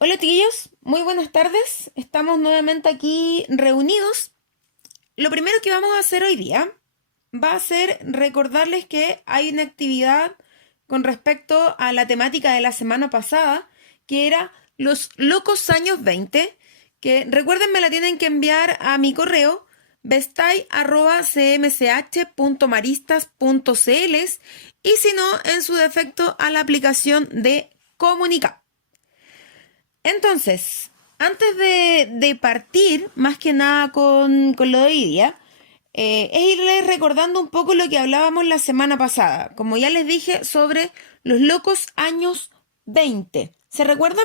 Hola chiquillos, muy buenas tardes. Estamos nuevamente aquí reunidos. Lo primero que vamos a hacer hoy día va a ser recordarles que hay una actividad con respecto a la temática de la semana pasada, que era los locos años 20, que recuerden me la tienen que enviar a mi correo bestay@cmch.maristas.cl y si no, en su defecto a la aplicación de Comunica. Entonces, antes de partir, más que nada con lo de hoy día, es irles recordando un poco lo que hablábamos la semana pasada. Como ya les dije, sobre los locos años 20. ¿Se recuerdan?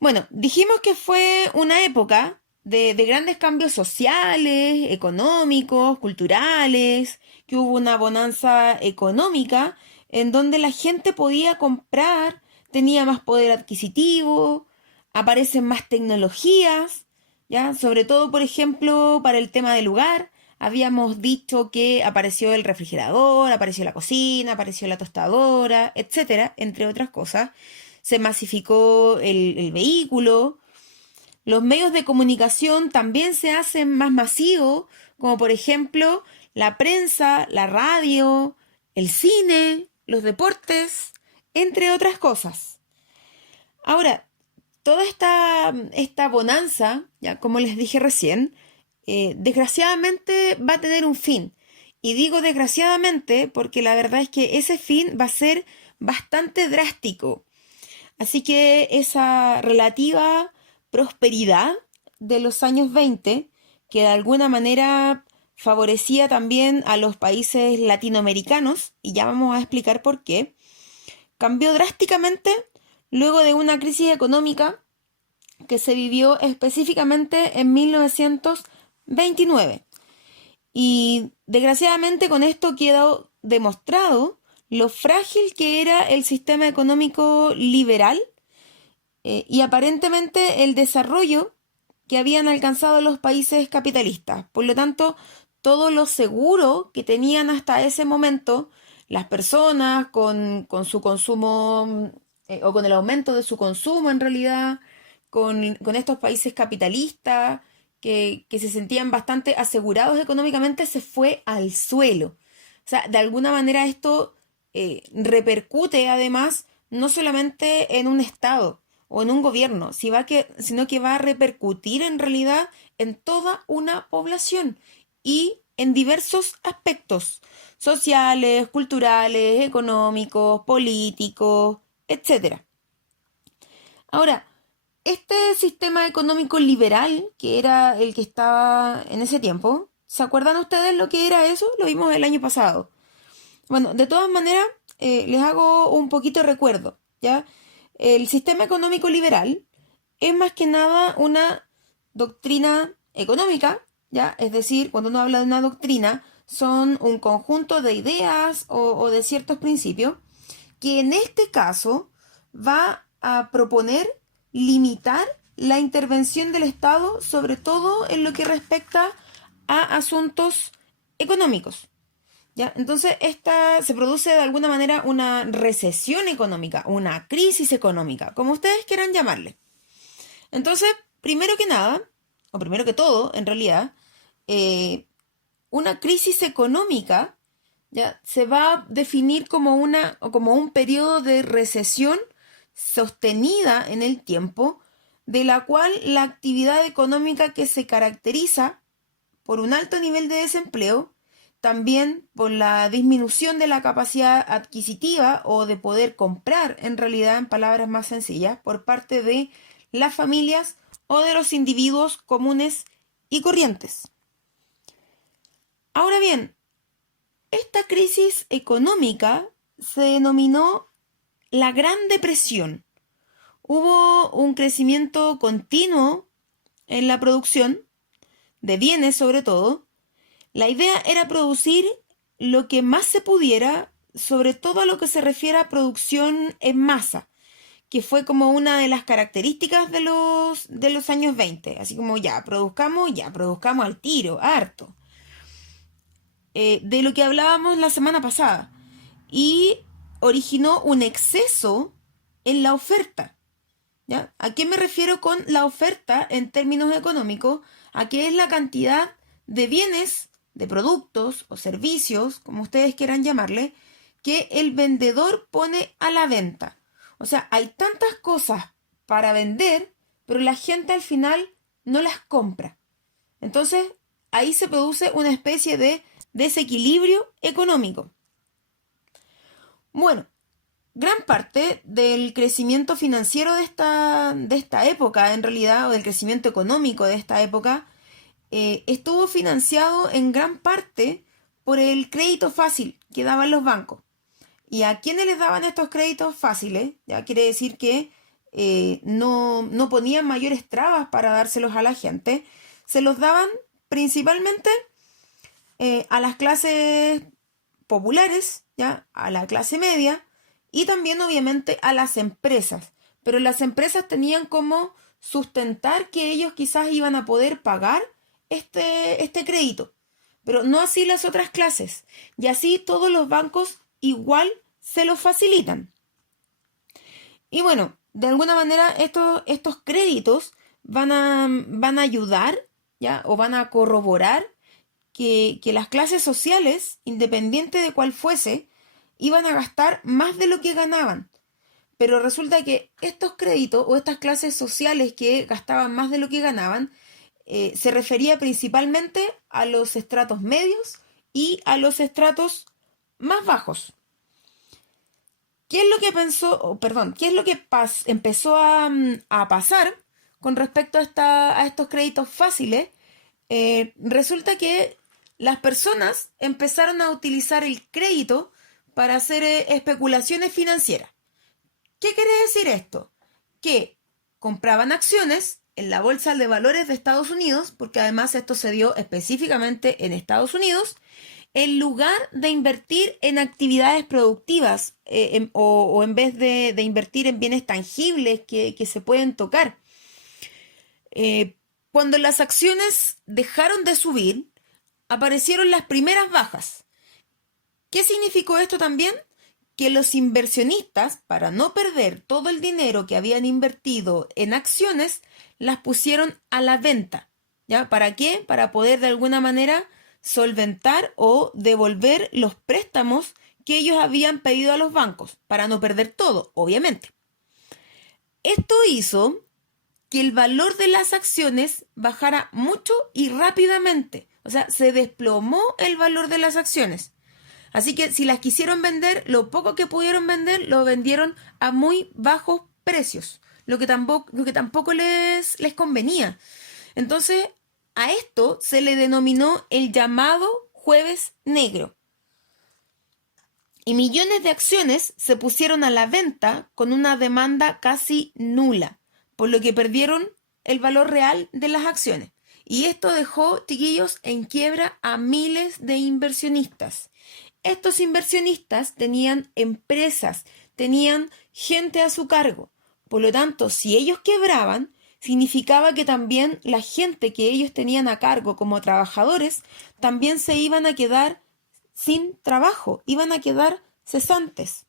Bueno, dijimos que fue una época de grandes cambios sociales, económicos, culturales, que hubo una bonanza económica en donde la gente podía comprar, tenía más poder adquisitivo, aparecen más tecnologías, ¿ya? Sobre todo, por ejemplo, para el tema del hogar. Habíamos dicho que apareció el refrigerador, apareció la cocina, apareció la tostadora, etcétera, entre otras cosas. Se masificó el vehículo. Los medios de comunicación también se hacen más masivos, como por ejemplo la prensa, la radio, el cine, los deportes, entre otras cosas. Ahora, toda esta bonanza, ya como les dije recién, desgraciadamente va a tener un fin. Y digo desgraciadamente porque la verdad es que ese fin va a ser bastante drástico. Así que esa relativa prosperidad de los años 20, que de alguna manera favorecía también a los países latinoamericanos, y ya vamos a explicar por qué, cambió drásticamente luego de una crisis económica que se vivió específicamente en 1929. Y desgraciadamente con esto quedó demostrado lo frágil que era el sistema económico liberal y aparentemente el desarrollo que habían alcanzado los países capitalistas. Por lo tanto, todo lo seguro que tenían hasta ese momento las personas con su consumo o con el aumento de su consumo en realidad, con estos países capitalistas que se sentían bastante asegurados económicamente, se fue al suelo. O sea, de alguna manera esto repercute además no solamente en un Estado, o en un gobierno, sino que va a repercutir en realidad en toda una población y en diversos aspectos sociales, culturales, económicos, políticos, etcétera. Ahora, este sistema económico liberal, que era el que estaba en ese tiempo, ¿se acuerdan ustedes lo que era eso? Lo vimos el año pasado. Bueno, de todas maneras, les hago un poquito de recuerdo, ¿ya? El sistema económico liberal es más que nada una doctrina económica, ¿ya? Es decir, cuando uno habla de una doctrina, son un conjunto de ideas o de ciertos principios que en este caso va a proponer limitar la intervención del Estado, sobre todo en lo que respecta a asuntos económicos. ¿Ya? Entonces, esta se produce de alguna manera una recesión económica, una crisis económica, como ustedes quieran llamarle. Entonces, primero que nada, o primero que todo, en realidad, eh, una crisis económica ya se va a definir como una o como un periodo de recesión sostenida en el tiempo, de la cual la actividad económica que se caracteriza por un alto nivel de desempleo, también por la disminución de la capacidad adquisitiva o de poder comprar, en realidad, en palabras más sencillas, por parte de las familias o de los individuos comunes y corrientes. Ahora bien, esta crisis económica se denominó la Gran Depresión. Hubo un crecimiento continuo en la producción de bienes sobre todo. La idea era producir lo que más se pudiera, sobre todo a lo que se refiere a producción en masa, que fue como una de las características de los años 20. Así como ya produzcamos al tiro, harto. De lo que hablábamos la semana pasada. Y originó un exceso en la oferta. ¿Ya? ¿A qué me refiero con la oferta en términos económicos? A qué es la cantidad de bienes, de productos o servicios, como ustedes quieran llamarle, que el vendedor pone a la venta. O sea, hay tantas cosas para vender, pero la gente al final no las compra. Entonces, ahí se produce una especie de desequilibrio económico. Bueno, gran parte del crecimiento financiero de esta época, en realidad, o del crecimiento económico de esta época, estuvo financiado en gran parte por el crédito fácil que daban los bancos. ¿Y a quiénes les daban estos créditos fáciles? Ya quiere decir que no ponían mayores trabas para dárselos a la gente. Se los daban principalmente a las clases populares, ¿ya? A la clase media y también obviamente a las empresas. Pero las empresas tenían como sustentar que ellos quizás iban a poder pagar este crédito, pero no así las otras clases. Y así todos los bancos igual se los facilitan. Y bueno, de alguna manera estos créditos van a ayudar, ¿ya? O van a corroborar que las clases sociales, independiente de cuál fuese, iban a gastar más de lo que ganaban. Pero resulta que estos créditos o estas clases sociales que gastaban más de lo que ganaban, se refería principalmente a los estratos medios y a los estratos más bajos. ¿Qué es lo que pensó, perdón, qué es lo que empezó a pasar con respecto a estos créditos fáciles? Resulta que las personas empezaron a utilizar el crédito para hacer especulaciones financieras. ¿Qué quiere decir esto? Que compraban acciones en la bolsa de valores de Estados Unidos, porque además esto se dio específicamente en Estados Unidos, en lugar de invertir en actividades productivas o en vez de invertir en bienes tangibles que se pueden tocar. Eh, Cuando las acciones dejaron de subir, aparecieron las primeras bajas. ¿Qué significó esto también? Que los inversionistas, para no perder todo el dinero que habían invertido en acciones, las pusieron a la venta. ¿Ya? ¿Para qué? Para poder de alguna manera solventar o devolver los préstamos que ellos habían pedido a los bancos, para no perder todo, obviamente. Esto hizo que el valor de las acciones bajara mucho y rápidamente. O sea, se desplomó el valor de las acciones. Así que si las quisieron vender, lo poco que pudieron vender lo vendieron a muy bajos precios, lo que tampoco les convenía. Entonces, a esto se le denominó el llamado Jueves Negro. Y millones de acciones se pusieron a la venta con una demanda casi nula, por lo que perdieron el valor real de las acciones. Y esto dejó, chiquillos, en quiebra a miles de inversionistas. Estos inversionistas tenían empresas, tenían gente a su cargo. Por lo tanto, si ellos quebraban, significaba que también la gente que ellos tenían a cargo como trabajadores también se iban a quedar sin trabajo, iban a quedar cesantes.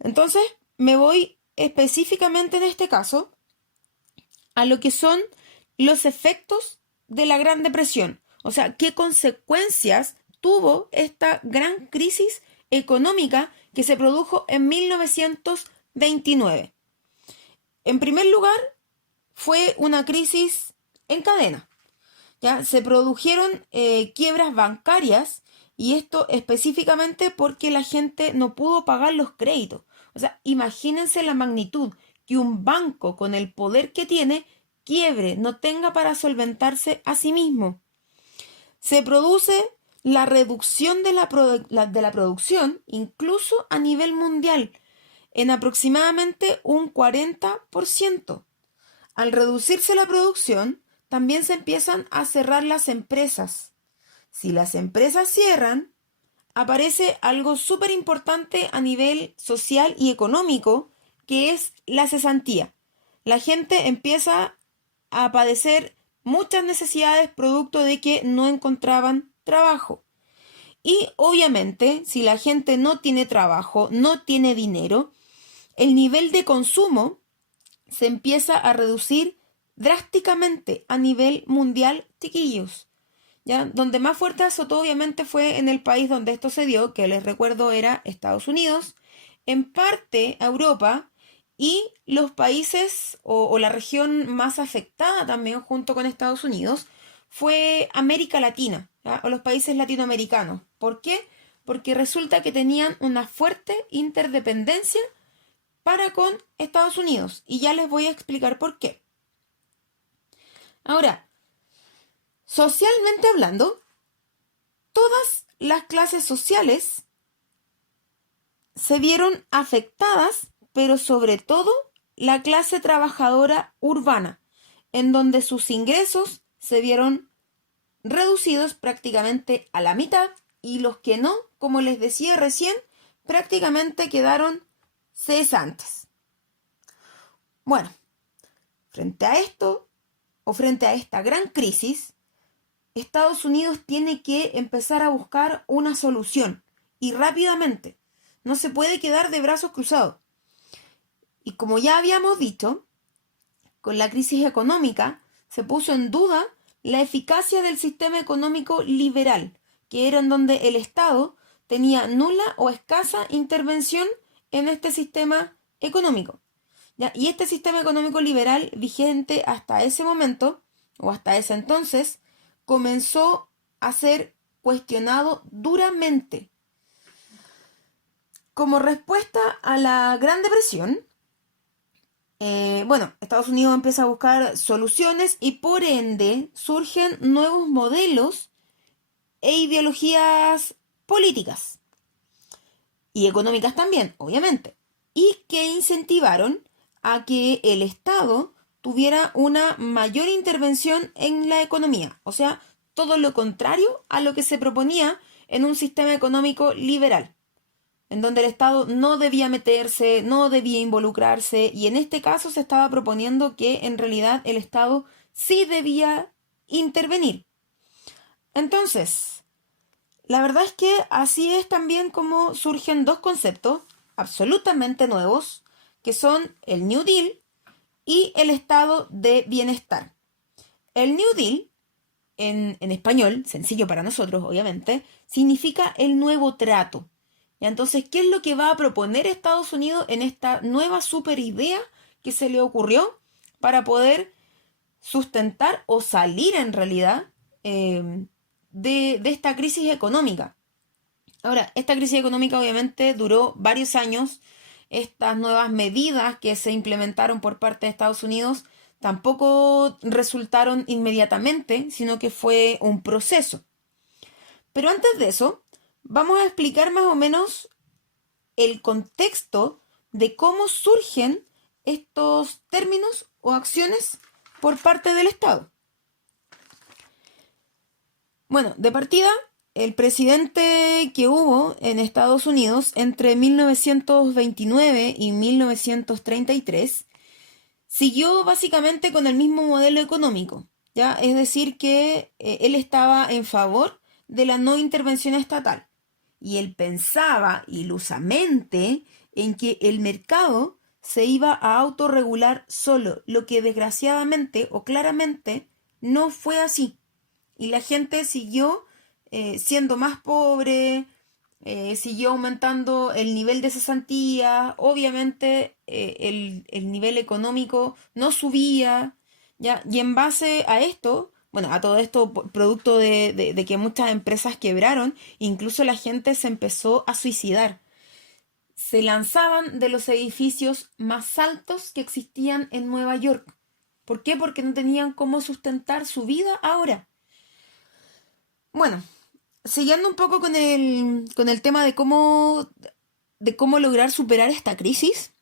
Entonces, me voy específicamente en este caso a lo que son los efectos de la Gran Depresión. O sea, qué consecuencias tuvo esta gran crisis económica que se produjo en 1929. En primer lugar, fue una crisis en cadena. ¿Ya? Se produjeron quiebras bancarias y esto específicamente porque la gente no pudo pagar los créditos. O sea, imagínense la magnitud que un banco con el poder que tiene quiebre, no tenga para solventarse a sí mismo. Se produce la reducción de la producción, incluso a nivel mundial, en aproximadamente un 40%. Al reducirse la producción, también se empiezan a cerrar las empresas. Si las empresas cierran, aparece algo súper importante a nivel social y económico, que es la cesantía. La gente empieza a padecer muchas necesidades producto de que no encontraban trabajo. Y obviamente, si la gente no tiene trabajo, no tiene dinero, el nivel de consumo se empieza a reducir drásticamente a nivel mundial, chiquillos. ¿Ya? Donde más fuerte azotó obviamente fue en el país donde esto se dio, que les recuerdo era Estados Unidos, en parte Europa y los países o la región más afectada también junto con Estados Unidos fue América Latina, ¿ya? O los países latinoamericanos. ¿Por qué? Porque resulta que tenían una fuerte interdependencia para con Estados Unidos y ya les voy a explicar por qué. Ahora, socialmente hablando, todas las clases sociales se vieron afectadas, pero sobre todo la clase trabajadora urbana, en donde sus ingresos se vieron reducidos prácticamente a la mitad y los que no, como les decía recién, prácticamente quedaron cesantes. Bueno, frente a esto, o frente a esta gran crisis, Estados Unidos tiene que empezar a buscar una solución y rápidamente. No se puede quedar de brazos cruzados. Y como ya habíamos dicho, con la crisis económica se puso en duda la eficacia del sistema económico liberal, que era en donde el Estado tenía nula o escasa intervención en este sistema económico. ¿Ya? Y este sistema económico liberal vigente hasta ese momento, o hasta ese entonces, comenzó a ser cuestionado duramente. Como respuesta a la Gran Depresión, Estados Unidos empieza a buscar soluciones y por ende surgen nuevos modelos e ideologías políticas y económicas también, obviamente, y que incentivaron a que el Estado tuviera una mayor intervención en la economía, o sea, todo lo contrario a lo que se proponía en un sistema económico liberal, en donde el Estado no debía meterse, no debía involucrarse, y en este caso se estaba proponiendo que en realidad el Estado sí debía intervenir. Entonces, la verdad es que así es también como surgen dos conceptos absolutamente nuevos, que son el New Deal y el estado de bienestar. El New Deal, en español, sencillo para nosotros, obviamente, significa el nuevo trato. Y entonces, ¿qué es lo que va a proponer Estados Unidos en esta nueva super idea que se le ocurrió para poder sustentar o salir en realidad de esta crisis económica? Ahora, esta crisis económica obviamente duró varios años. Estas nuevas medidas que se implementaron por parte de Estados Unidos tampoco resultaron inmediatamente, sino que fue un proceso. Pero antes de eso, vamos a explicar más o menos el contexto de cómo surgen estos términos o acciones por parte del Estado. Bueno, de partida, el presidente que hubo en Estados Unidos entre 1929 y 1933 siguió básicamente con el mismo modelo económico, ¿ya? Es decir, que él estaba en favor de la no intervención estatal y él pensaba ilusamente en que el mercado se iba a autorregular solo, lo que desgraciadamente o claramente no fue así. Y la gente siguió siendo más pobre, siguió aumentando el nivel de cesantía, obviamente el nivel económico no subía, ¿ya? Y en base a esto, bueno, a todo esto, producto de que muchas empresas quebraron, incluso la gente se empezó a suicidar. Se lanzaban de los edificios más altos que existían en Nueva York. ¿Por qué? Porque no tenían cómo sustentar su vida ahora. Bueno, siguiendo un poco con el tema de cómo lograr superar esta crisis,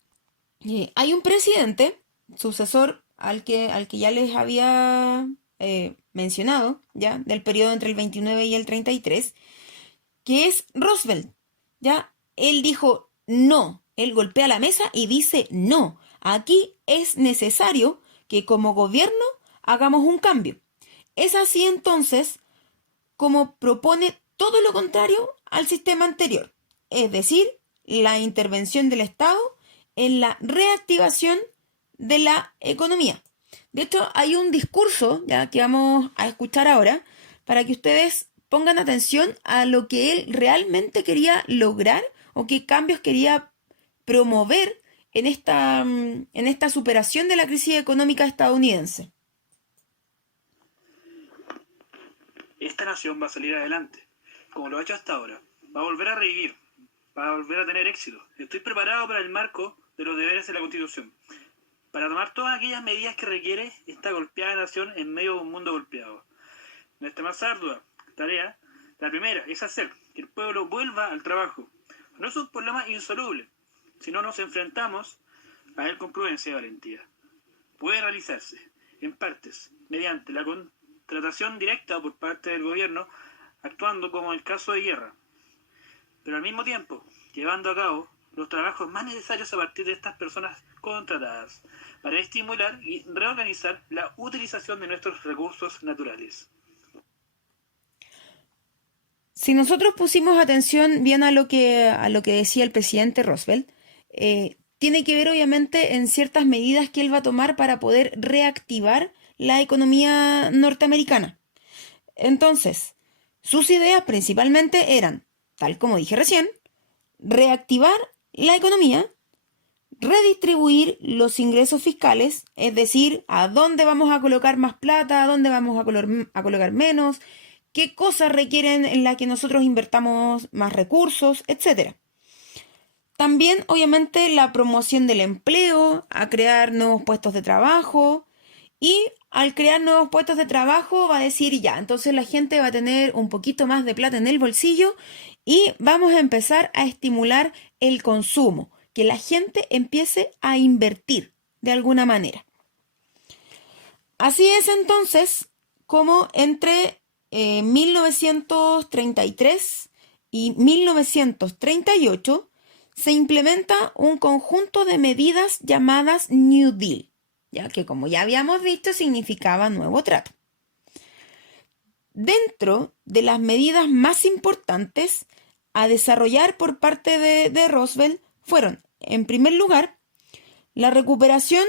hay un presidente, sucesor al que ya les había mencionado, ya, del periodo entre el 29 y el 33, que es Roosevelt, ya. Él dijo no, él golpea la mesa y dice no, aquí es necesario que como gobierno hagamos un cambio. Es así entonces como propone todo lo contrario al sistema anterior, es decir, la intervención del Estado en la reactivación de la economía. De hecho, hay un discurso ya que vamos a escuchar ahora para que ustedes pongan atención a lo que él realmente quería lograr o qué cambios quería promover en esta superación de la crisis económica estadounidense. Esta nación va a salir adelante, como lo ha hecho hasta ahora. Va a volver a revivir, va a volver a tener éxito. Estoy preparado para el marco de los deberes de la Constitución, para tomar todas aquellas medidas que requiere esta golpeada nación en medio de un mundo golpeado. Nuestra más ardua tarea, la primera, es hacer que el pueblo vuelva al trabajo. No es un problema insoluble, si no nos enfrentamos a él con prudencia y valentía. Puede realizarse, en partes, mediante la contratación directa por parte del gobierno, actuando como en el caso de guerra, pero al mismo tiempo llevando a cabo los trabajos más necesarios a partir de estas personas contratadas, para estimular y reorganizar la utilización de nuestros recursos naturales. Si nosotros pusimos atención bien a lo que decía el presidente Roosevelt, tiene que ver obviamente en ciertas medidas que él va a tomar para poder reactivar la economía norteamericana. Entonces, sus ideas principalmente eran, tal como dije recién, reactivar la economía, redistribuir los ingresos fiscales, es decir, a dónde vamos a colocar más plata, a dónde vamos a colocar menos, qué cosas requieren en las que nosotros invertamos más recursos, etc. También, obviamente, la promoción del empleo, a crear nuevos puestos de trabajo, y al crear nuevos puestos de trabajo va a decir ya, entonces la gente va a tener un poquito más de plata en el bolsillo y vamos a empezar a estimular el consumo, que la gente empiece a invertir de alguna manera. Así es entonces como entre 1933 y 1938 se implementa un conjunto de medidas llamadas New Deal, ya que como ya habíamos dicho significaba nuevo trato. Dentro de las medidas más importantes a desarrollar por parte de Roosevelt fueron, en primer lugar, la recuperación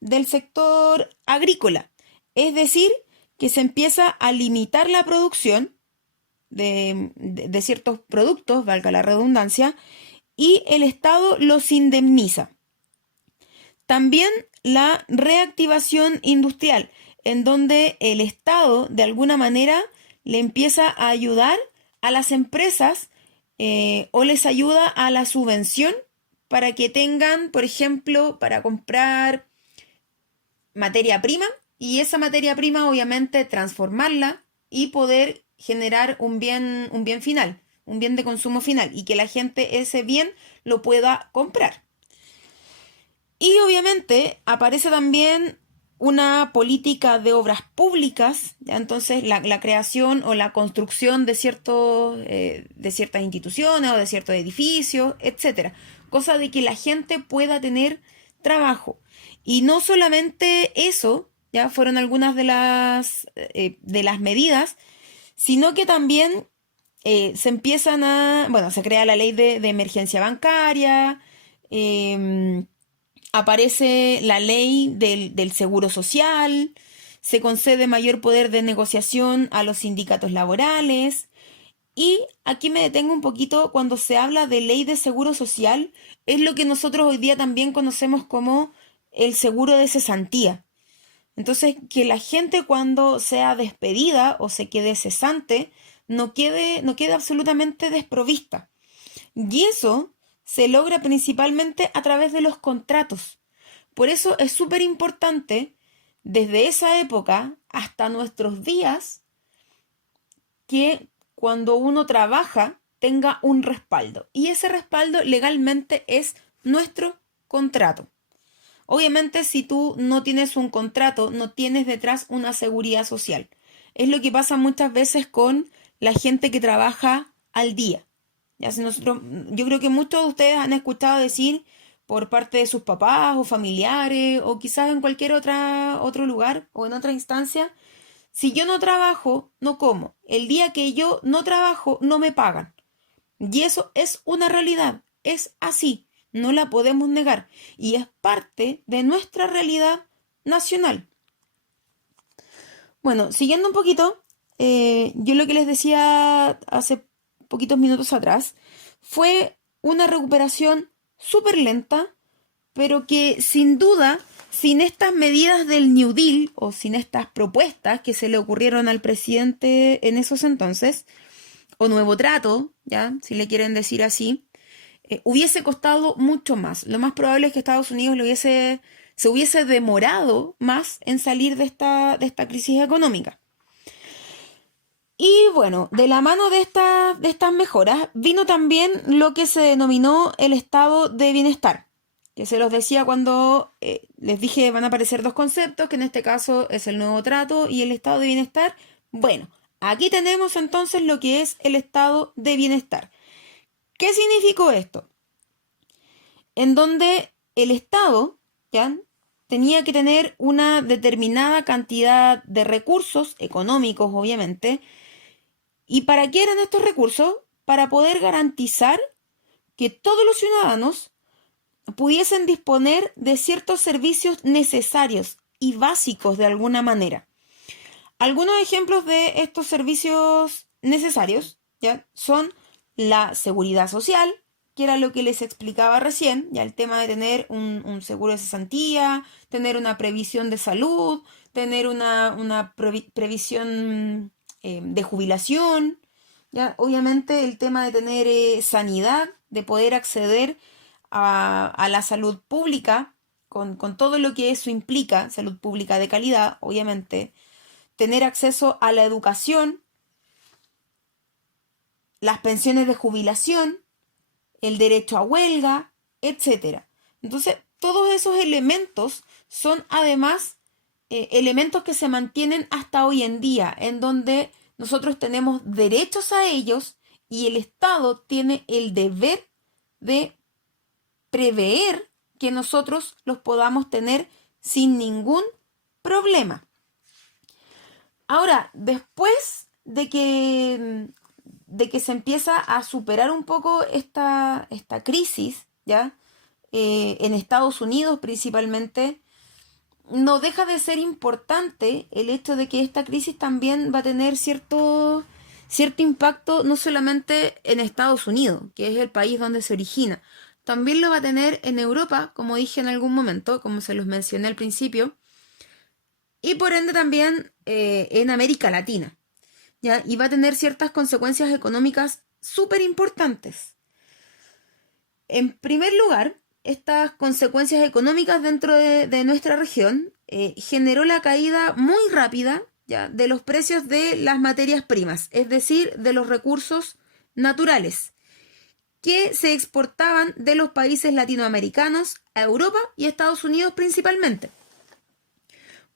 del sector agrícola, es decir, que se empieza a limitar la producción de ciertos productos, valga la redundancia, y el Estado los indemniza. También la reactivación industrial, en donde el Estado de alguna manera le empieza a ayudar a las empresas o les ayuda a la subvención para que tengan, por ejemplo, para comprar materia prima y esa materia prima obviamente transformarla y poder generar un bien final, un bien de consumo final y que la gente ese bien lo pueda comprar. Y obviamente aparece también una política de obras públicas, ¿ya? Entonces la creación o la construcción de ciertas instituciones o de ciertos edificios, etcétera, cosa de que la gente pueda tener trabajo. Y no solamente eso, ya fueron algunas de las medidas, sino que también se crea la ley de emergencia bancaria, aparece la ley del seguro social, se concede mayor poder de negociación a los sindicatos laborales. Y aquí me detengo un poquito cuando se habla de ley de seguro social, es lo que nosotros hoy día también conocemos como el seguro de cesantía. Entonces, que la gente cuando sea despedida o se quede cesante, no quede absolutamente desprovista. Y eso se logra principalmente a través de los contratos. Por eso es súper importante, desde esa época hasta nuestros días, que cuando uno trabaja tenga un respaldo. Y ese respaldo legalmente es nuestro contrato. Obviamente, si tú no tienes un contrato, no tienes detrás una seguridad social. Es lo que pasa muchas veces con la gente que trabaja al día. Yo creo que muchos de ustedes han escuchado decir por parte de sus papás o familiares o quizás en cualquier otro lugar o en otra instancia, si yo no trabajo, no como. El día que yo no trabajo, no me pagan. Y eso es una realidad, es así. no la podemos negar y es parte de nuestra realidad nacional. Bueno, siguiendo un poquito, yo lo que les decía hace poquitos minutos atrás fue una recuperación súper lenta, pero que sin duda, sin estas medidas del New Deal o sin estas propuestas que se le ocurrieron al presidente en esos entonces, o nuevo trato, ya, si le quieren decir así, hubiese costado mucho más. Lo más probable es que Estados Unidos se hubiese demorado más en salir de esta crisis económica. Y bueno, de la mano de estas mejoras vino también lo que se denominó el estado de bienestar, que se los decía cuando les dije van a aparecer dos conceptos, que en este caso es el nuevo trato y el estado de bienestar. Bueno, aquí tenemos entonces lo que es el estado de bienestar. ¿Qué significó esto? En donde el Estado, ¿ya?, tenía que tener una determinada cantidad de recursos económicos, obviamente. ¿Y para qué eran estos recursos? Para poder garantizar que todos los ciudadanos pudiesen disponer de ciertos servicios necesarios y básicos de alguna manera. Algunos ejemplos de estos servicios necesarios, ¿ya?, son la seguridad social, que era lo que les explicaba recién, ya el tema de tener un seguro de cesantía, tener una previsión de salud, tener una previsión de jubilación, ya obviamente el tema de tener sanidad, de poder acceder a la salud pública, con todo lo que eso implica, salud pública de calidad, obviamente, tener acceso a la educación, las pensiones de jubilación, el derecho a huelga, etc. Entonces, todos esos elementos son además elementos que se mantienen hasta hoy en día, en donde nosotros tenemos derechos a ellos y el Estado tiene el deber de prever que nosotros los podamos tener sin ningún problema. Ahora, después de que se empieza a superar un poco esta crisis, ¿ya? En Estados Unidos principalmente, no deja de ser importante el hecho de que esta crisis también va a tener cierto impacto no solamente en Estados Unidos, que es el país donde se origina, también lo va a tener en Europa, como dije en algún momento, como se los mencioné al principio, y por ende también en América Latina, ¿ya? Y va a tener ciertas consecuencias económicas súper importantes. En primer lugar, estas consecuencias económicas dentro de nuestra región generó la caída muy rápida, ¿ya?, de los precios de las materias primas, es decir, de los recursos naturales que se exportaban de los países latinoamericanos a Europa y Estados Unidos principalmente.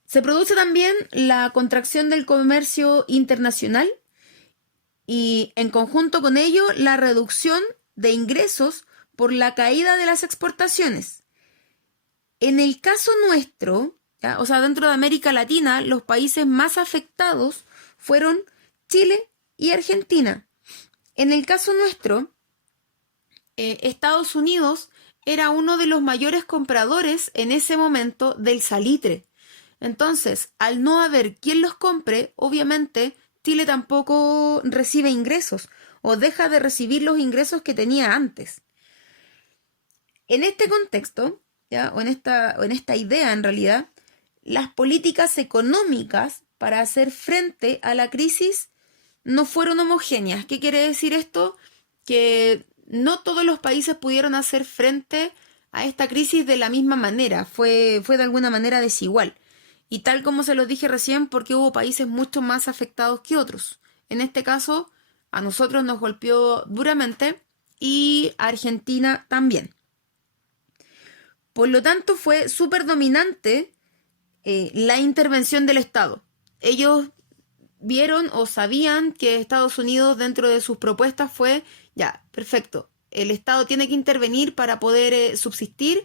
Se produce también la contracción del comercio internacional y en conjunto con ello la reducción de ingresos por la caída de las exportaciones. En el caso nuestro, ¿ya?, o sea, dentro de América Latina, los países más afectados fueron Chile y Argentina. En el caso nuestro, Estados Unidos era uno de los mayores compradores en ese momento del salitre. Entonces, al no haber quien los compre, obviamente Chile tampoco recibe ingresos o deja de recibir los ingresos que tenía antes. En este contexto, ¿ya?, o en esta idea en realidad, las políticas económicas para hacer frente a la crisis no fueron homogéneas. ¿Qué quiere decir esto? Que no todos los países pudieron hacer frente a esta crisis de la misma manera, fue de alguna manera desigual. Y tal como se los dije recién, porque hubo países mucho más afectados que otros. En este caso, a nosotros nos golpeó duramente y a Argentina también. Por lo tanto, fue súper dominante la intervención del Estado. Ellos vieron o sabían que Estados Unidos dentro de sus propuestas fue, ya, perfecto, el Estado tiene que intervenir para poder subsistir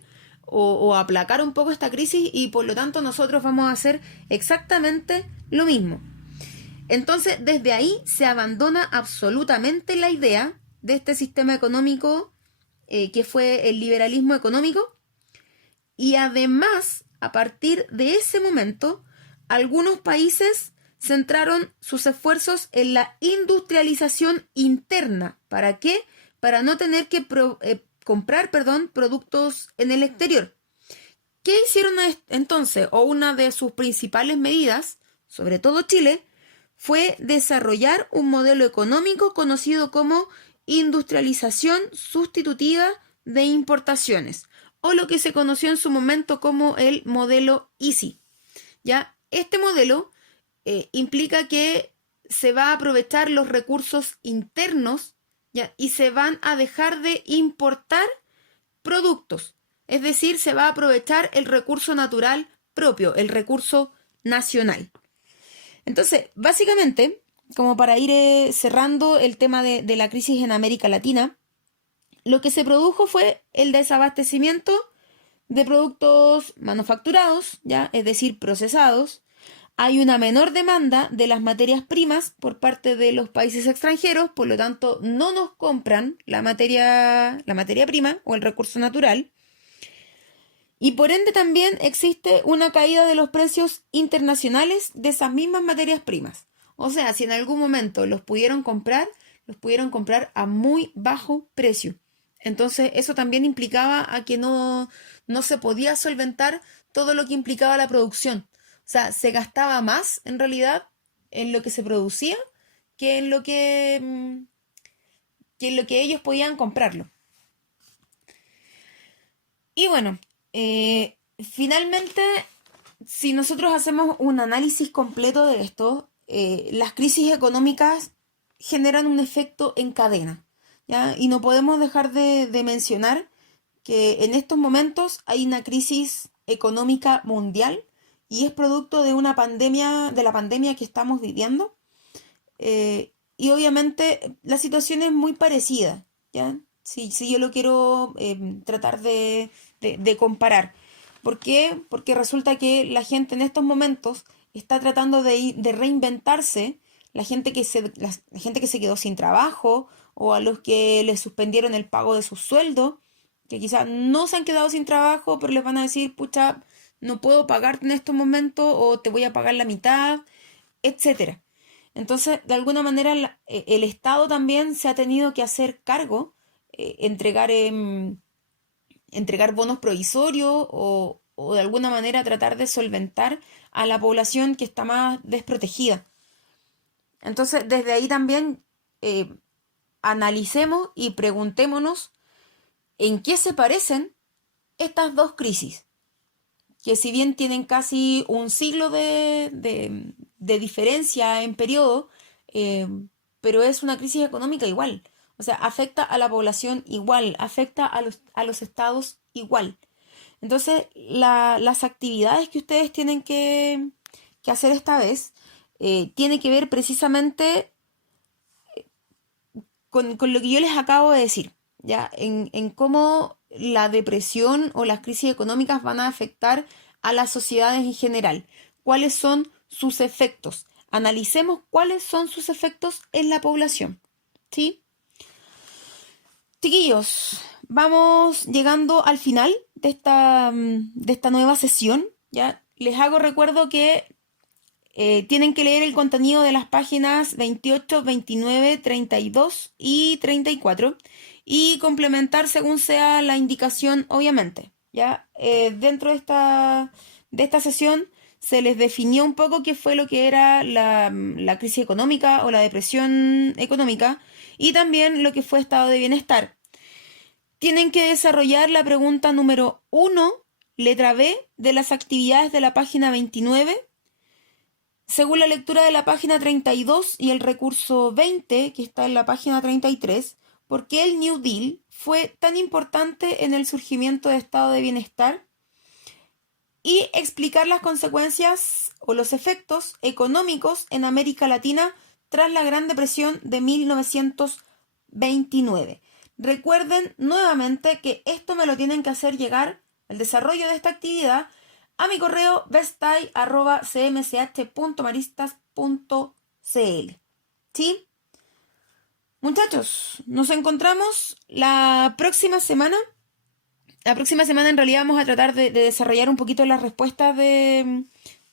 o aplacar un poco esta crisis y por lo tanto nosotros vamos a hacer exactamente lo mismo. Entonces, desde ahí se abandona absolutamente la idea de este sistema económico que fue el liberalismo económico, y además, a partir de ese momento, algunos países centraron sus esfuerzos en la industrialización interna. ¿Para qué? Para no tener que comprar, productos en el exterior. ¿Qué hicieron entonces? O una de sus principales medidas, sobre todo Chile, fue desarrollar un modelo económico conocido como industrialización sustitutiva de importaciones, o lo que se conoció en su momento como el modelo EASY. ¿Ya? Este modelo implica que se va a aprovechar los recursos internos, ¿ya? Y se van a dejar de importar productos. Es decir, se va a aprovechar el recurso natural propio, el recurso nacional. Entonces, básicamente, como para ir cerrando el tema de la crisis en América Latina, lo que se produjo fue el desabastecimiento de productos manufacturados, ¿ya? Es decir, procesados. Hay una menor demanda de las materias primas por parte de los países extranjeros, por lo tanto no nos compran la materia prima o el recurso natural. Y por ende también existe una caída de los precios internacionales de esas mismas materias primas. O sea, si en algún momento los pudieron comprar a muy bajo precio. Entonces eso también implicaba a que no se podía solventar todo lo que implicaba la producción. O sea, se gastaba más en realidad en lo que se producía que en lo que ellos podían comprarlo. Y bueno, finalmente, si nosotros hacemos un análisis completo de esto, las crisis económicas generan un efecto en cadena, ¿ya? Y no podemos dejar de mencionar que en estos momentos hay una crisis económica mundial y es producto de una pandemia, de la pandemia que estamos viviendo. Y obviamente la situación es muy parecida, ¿ya? Si yo lo quiero tratar de comparar. ¿Por qué? Porque resulta que la gente en estos momentos está tratando de reinventarse, la gente que se quedó sin trabajo o a los que les suspendieron el pago de su sueldo, que quizás no se han quedado sin trabajo, pero les van a decir, pucha, no puedo pagarte en estos momentos o te voy a pagar la mitad, etcétera. Entonces, de alguna manera, el Estado también se ha tenido que hacer cargo, entregar bonos provisorios o de alguna manera tratar de solventar a la población que está más desprotegida. Entonces, desde ahí también analicemos y preguntémonos en qué se parecen estas dos crisis, que si bien tienen casi un siglo de diferencia en periodo, eh, pero es una crisis económica igual. O sea, afecta a la población igual, afecta a los estados igual. Entonces, las actividades que ustedes tienen que hacer esta vez tiene que ver precisamente con lo que yo les acabo de decir, ¿ya? En cómo la depresión o las crisis económicas van a afectar a las sociedades en general. ¿Cuáles son sus efectos? Analicemos cuáles son sus efectos en la población, ¿sí? Chiquillos, vamos llegando al final de esta nueva sesión, ¿ya? Les hago recuerdo que tienen que leer el contenido de las páginas 28, 29, 32 y 34 y complementar según sea la indicación, obviamente. ¿Ya? Dentro de esta sesión se les definió un poco qué fue lo que era la crisis económica o la depresión económica y también lo que fue estado de bienestar. Tienen que desarrollar la pregunta número 1, letra B, de las actividades de la página 29. Según la lectura de la página 32 y el recurso 20, que está en la página 33, ¿por qué el New Deal fue tan importante en el surgimiento de estado de bienestar? Y explicar las consecuencias o los efectos económicos en América Latina tras la Gran Depresión de 1929. Recuerden nuevamente que esto me lo tienen que hacer llegar, el desarrollo de esta actividad, a mi correo bestay@cmch.maristas.cl. ¿Sí? Muchachos, nos encontramos la próxima semana. La próxima semana en realidad vamos a tratar de desarrollar un poquito las respuestas de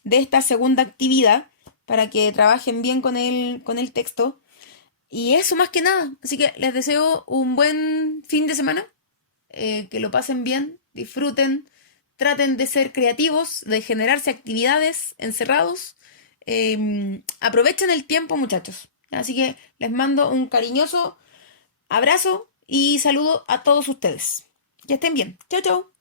esta segunda actividad para que trabajen bien con el texto. Y eso más que nada. Así que les deseo un buen fin de semana, que lo pasen bien, disfruten, traten de ser creativos, de generarse actividades encerrados. Aprovechen el tiempo, muchachos. Así que les mando un cariñoso abrazo y saludo a todos ustedes. Que estén bien. Chau, chau.